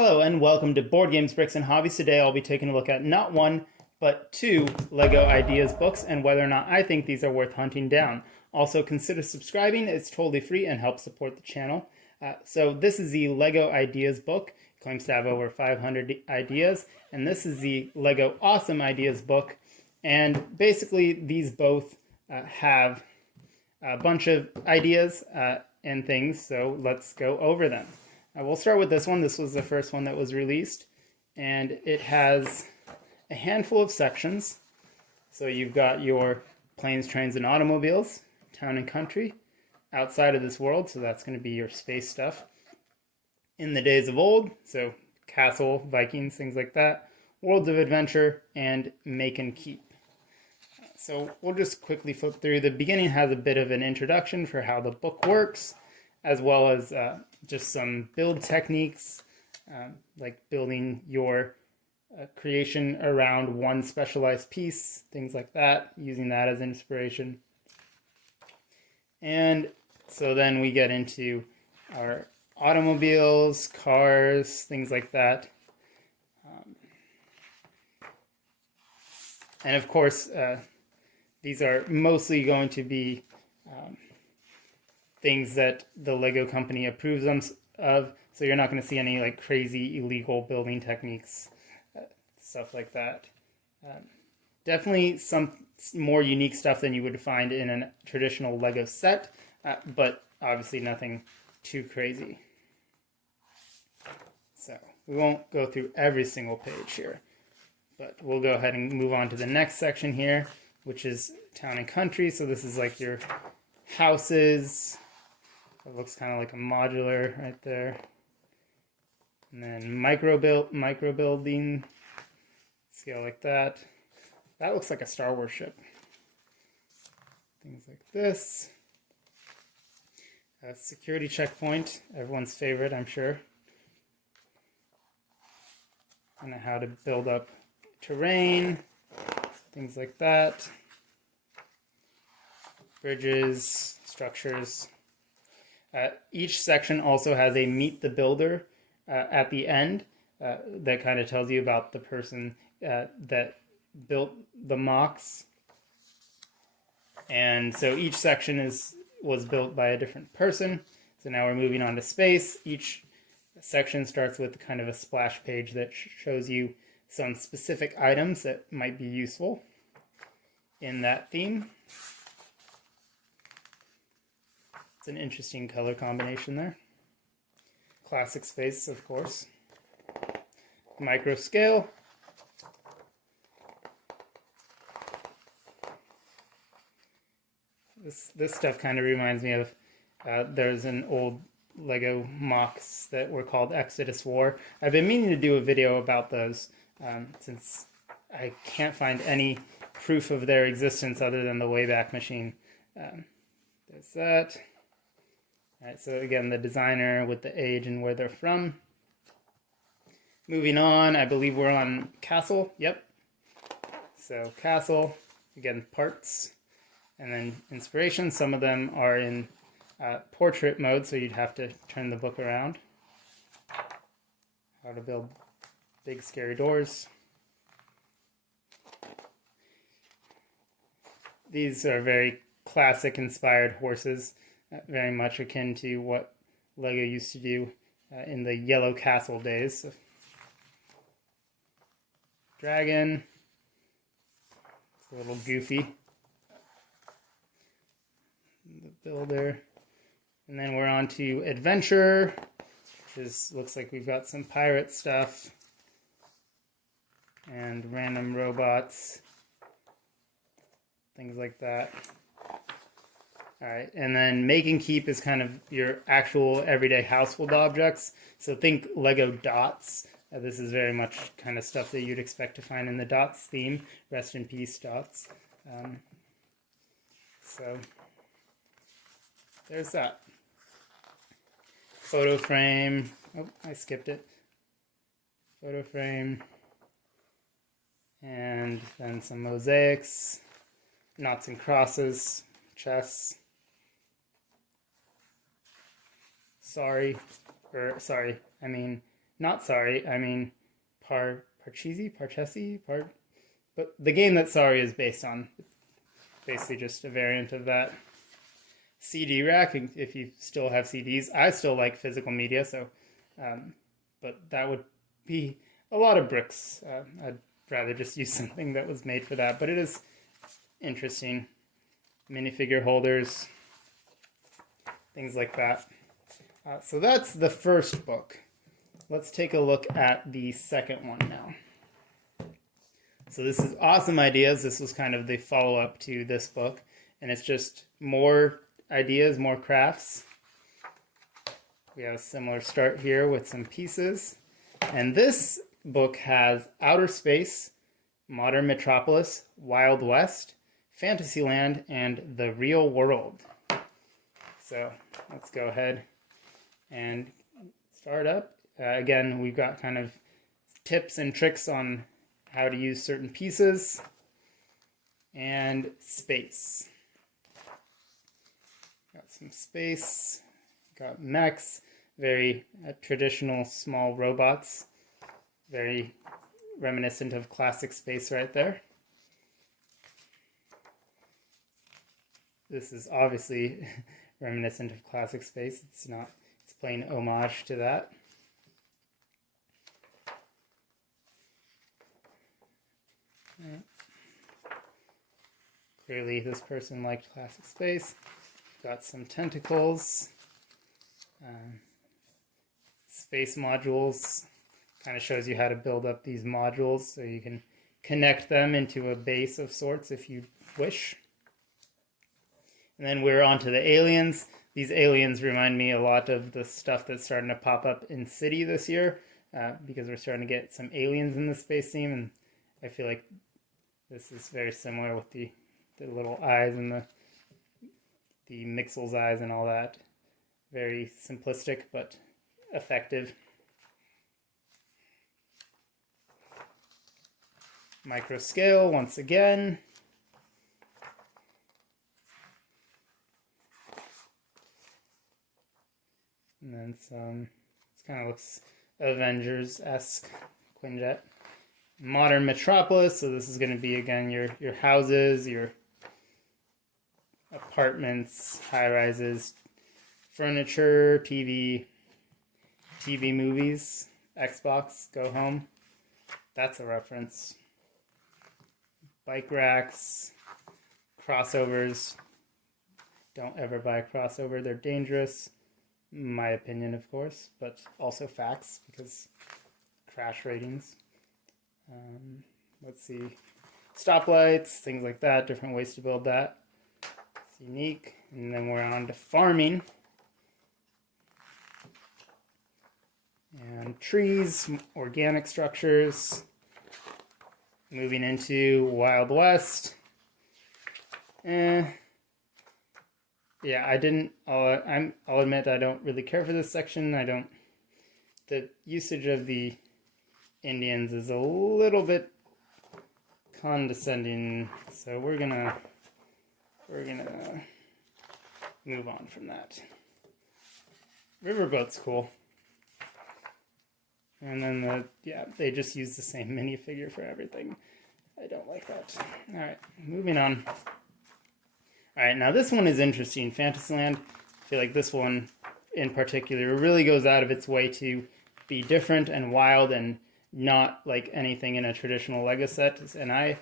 Hello and welcome to Board Games, Bricks, and Hobbies. Today I'll be taking a look at not one, but two LEGO Ideas books and whether or not I think these are worth hunting down. Also consider subscribing, it's totally free and helps support the channel. So this is the LEGO Ideas book. It claims to have over 500 ideas, and this is the LEGO Awesome Ideas book. And basically these both have a bunch of ideas and things, so let's go over them. We'll start with this one. This was the first one that was released, and it has a handful of sections. So you've got your planes, trains, and automobiles, town and country, outside of this world, so that's going to be your space stuff. In the days of old, so castle, Vikings, things like that, worlds of adventure, and make and keep. So we'll just quickly flip through. The beginning has a bit of an introduction for how the book works, as well as just some build techniques, like building your creation around one specialized piece, things like that, using that as inspiration. And so then we get into our automobiles, cars, things like that. And of course, these are mostly going to be things that the LEGO company approves of, so you're not going to see any like crazy illegal building techniques, stuff like that. Definitely some more unique stuff than you would find in a traditional LEGO set, but obviously nothing too crazy. So we won't go through every single page here, but we'll go ahead and move on to the next section here, which is town and country. So this is like your houses. It looks kind of like a modular right there. And then micro building, scale like that. That looks like a Star Wars ship. Things like this. A security checkpoint, everyone's favorite, I'm sure. And how to build up terrain, things like that. Bridges, structures. Each section also has a meet the builder at the end that kind of tells you about the person that built the mocks. And so each section was built by a different person. So now we're moving on to space. Each section starts with kind of a splash page that shows you some specific items that might be useful in that theme. It's an interesting color combination there. Classic space, of course. Micro scale. This stuff kind of reminds me of, there's an old LEGO mocks that were called Exodus War. I've been meaning to do a video about those since I can't find any proof of their existence other than the Wayback Machine. There's that. All right, so again, the designer with the age and where they're from. Moving on, I believe we're on castle. Yep. So castle, again, parts. And then inspiration. Some of them are in portrait mode, so you'd have to turn the book around. How to build big scary doors. These are very classic inspired horses, very much akin to what LEGO used to do in the Yellow Castle days. So, dragon. It's a little goofy. The builder. And then we're on to adventure, which looks like we've got some pirate stuff and random robots, things like that. All right, and then make and keep is kind of your actual everyday household objects. So think LEGO Dots. This is very much kind of stuff that you'd expect to find in the Dots theme. Rest in peace, Dots. So there's that. Photo frame. Oh, I skipped it. Photo frame. And then some mosaics. Knots and crosses. Chess. I mean not Sorry, I mean Parchesi, but the game that Sorry is based on. Basically just a variant of that. CD rack, if you still have CDs. I still like physical media, so, but that would be a lot of bricks. I'd rather just use something that was made for that, but it is interesting. Minifigure holders, things like that. So that's the first book. Let's take a look at the second one now. So this is Awesome Ideas. This was kind of the follow-up to this book, and it's just more ideas, more crafts. We have a similar start here with some pieces. And this book has Outer Space, Modern Metropolis, Wild West, Fantasyland, and The Real World. So let's go ahead and start up. Again, we've got kind of tips and tricks on how to use certain pieces and space. Got some space, got mechs, very traditional small robots, very reminiscent of classic space right there. This is obviously reminiscent of classic space. It's not, it's plain homage to that. Clearly this person liked classic space. Got some tentacles, space modules. Kind of shows you how to build up these modules so you can connect them into a base of sorts if you wish. And then we're on to the aliens. These aliens remind me a lot of the stuff that's starting to pop up in City this year, because we're starting to get some aliens in the space theme, and I feel like this is very similar with the little eyes and the Mixel's eyes and all that. Very simplistic, but effective. Micro scale, once again. And then some, it kind of looks Avengers-esque, Quinjet. Modern Metropolis, so this is going to be, again, your houses, your apartments, high-rises, furniture, TV movies, Xbox, go home. That's a reference. Bike racks, crossovers. Don't ever buy a crossover, they're dangerous. My opinion, of course, but also facts, because crash ratings. Let's see. Stoplights, things like that, different ways to build that. It's unique. And then we're on to farming. And trees, organic structures. Moving into Wild West. Yeah, I'll admit I don't really care for this section. The usage of the Indians is a little bit condescending, so we're gonna move on from that. Riverboat's cool. And then they just use the same minifigure for everything. I don't like that. Alright, moving on. Alright, now this one is interesting. Fantasyland, I feel like this one in particular really goes out of its way to be different and wild and not like anything in a traditional Lego set, and I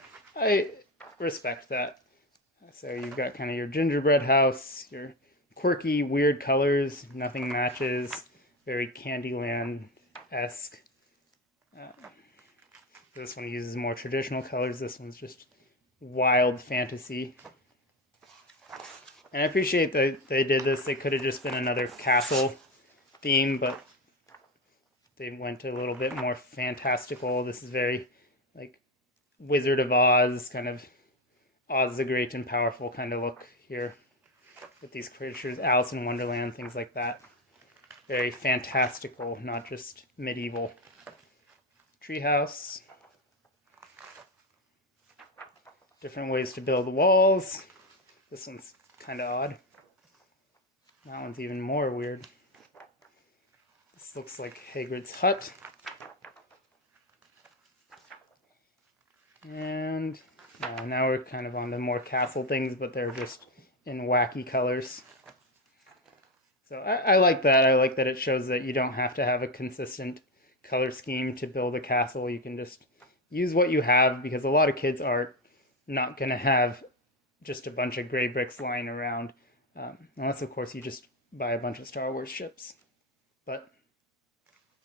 respect that. So you've got kind of your gingerbread house, your quirky, weird colors, nothing matches, very Candyland-esque. This one uses more traditional colors, this one's just wild fantasy. And I appreciate that they did this. They could have just been another castle theme, but they went a little bit more fantastical. This is very like Wizard of Oz, kind of Oz the Great and Powerful kind of look here with these creatures, Alice in Wonderland, things like that. Very fantastical, not just medieval. Treehouse. Different ways to build walls. This one's kind of odd. That one's even more weird. This looks like Hagrid's hut. And now we're kind of on the more castle things, but they're just in wacky colors. So I like that. I like that it shows that you don't have to have a consistent color scheme to build a castle. You can just use what you have, because a lot of kids are not going to have just a bunch of gray bricks lying around. Unless, of course, you just buy a bunch of Star Wars ships. But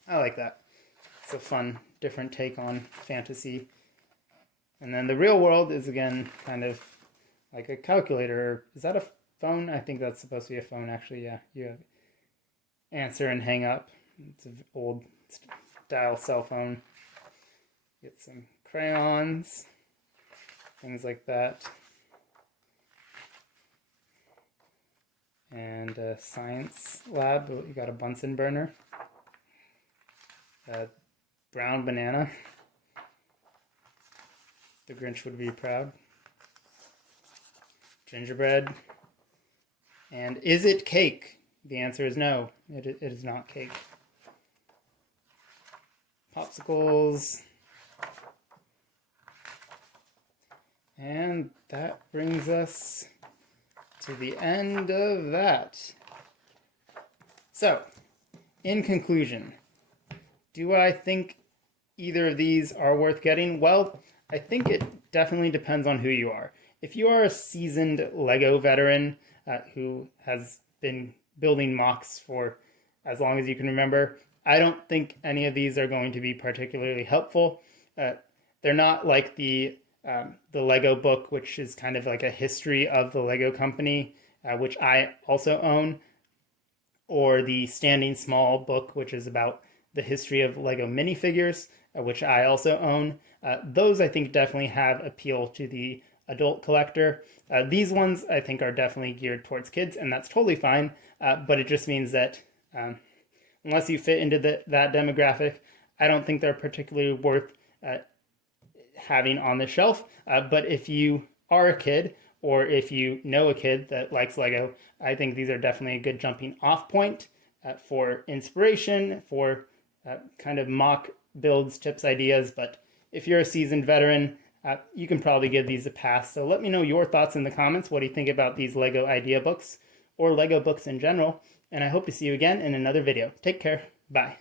I like that. It's a fun, different take on fantasy. And then the real world is, again, kind of like a calculator. Is that a phone? I think that's supposed to be a phone, actually. Yeah, you answer and hang up. It's an old style cell phone. Get some crayons, things like that. And a science lab. You got a Bunsen burner. A brown banana. The Grinch would be proud. Gingerbread. And is it cake? The answer is no. It is not cake. Popsicles. And that brings us to the end of that. So, in conclusion, do I think either of these are worth getting? Well, I think it definitely depends on who you are. If you are a seasoned LEGO veteran who has been building MOCs for as long as you can remember, I don't think any of these are going to be particularly helpful. They're not like the LEGO book, which is kind of like a history of the LEGO company, which I also own, or the Standing Small book, which is about the history of LEGO minifigures, which I also own. Those I think definitely have appeal to the adult collector. These ones I think are definitely geared towards kids, and that's totally fine, but it just means that unless you fit into that demographic, I don't think they're particularly worth having on the shelf. But if you are a kid, or if you know a kid that likes LEGO, I think these are definitely a good jumping off point for inspiration, for kind of mock builds, tips, ideas. But if you're a seasoned veteran, you can probably give these a pass. So let me know your thoughts in the comments. What do you think about these LEGO idea books or LEGO books in general? And I hope to see you again in another video. Take care. Bye.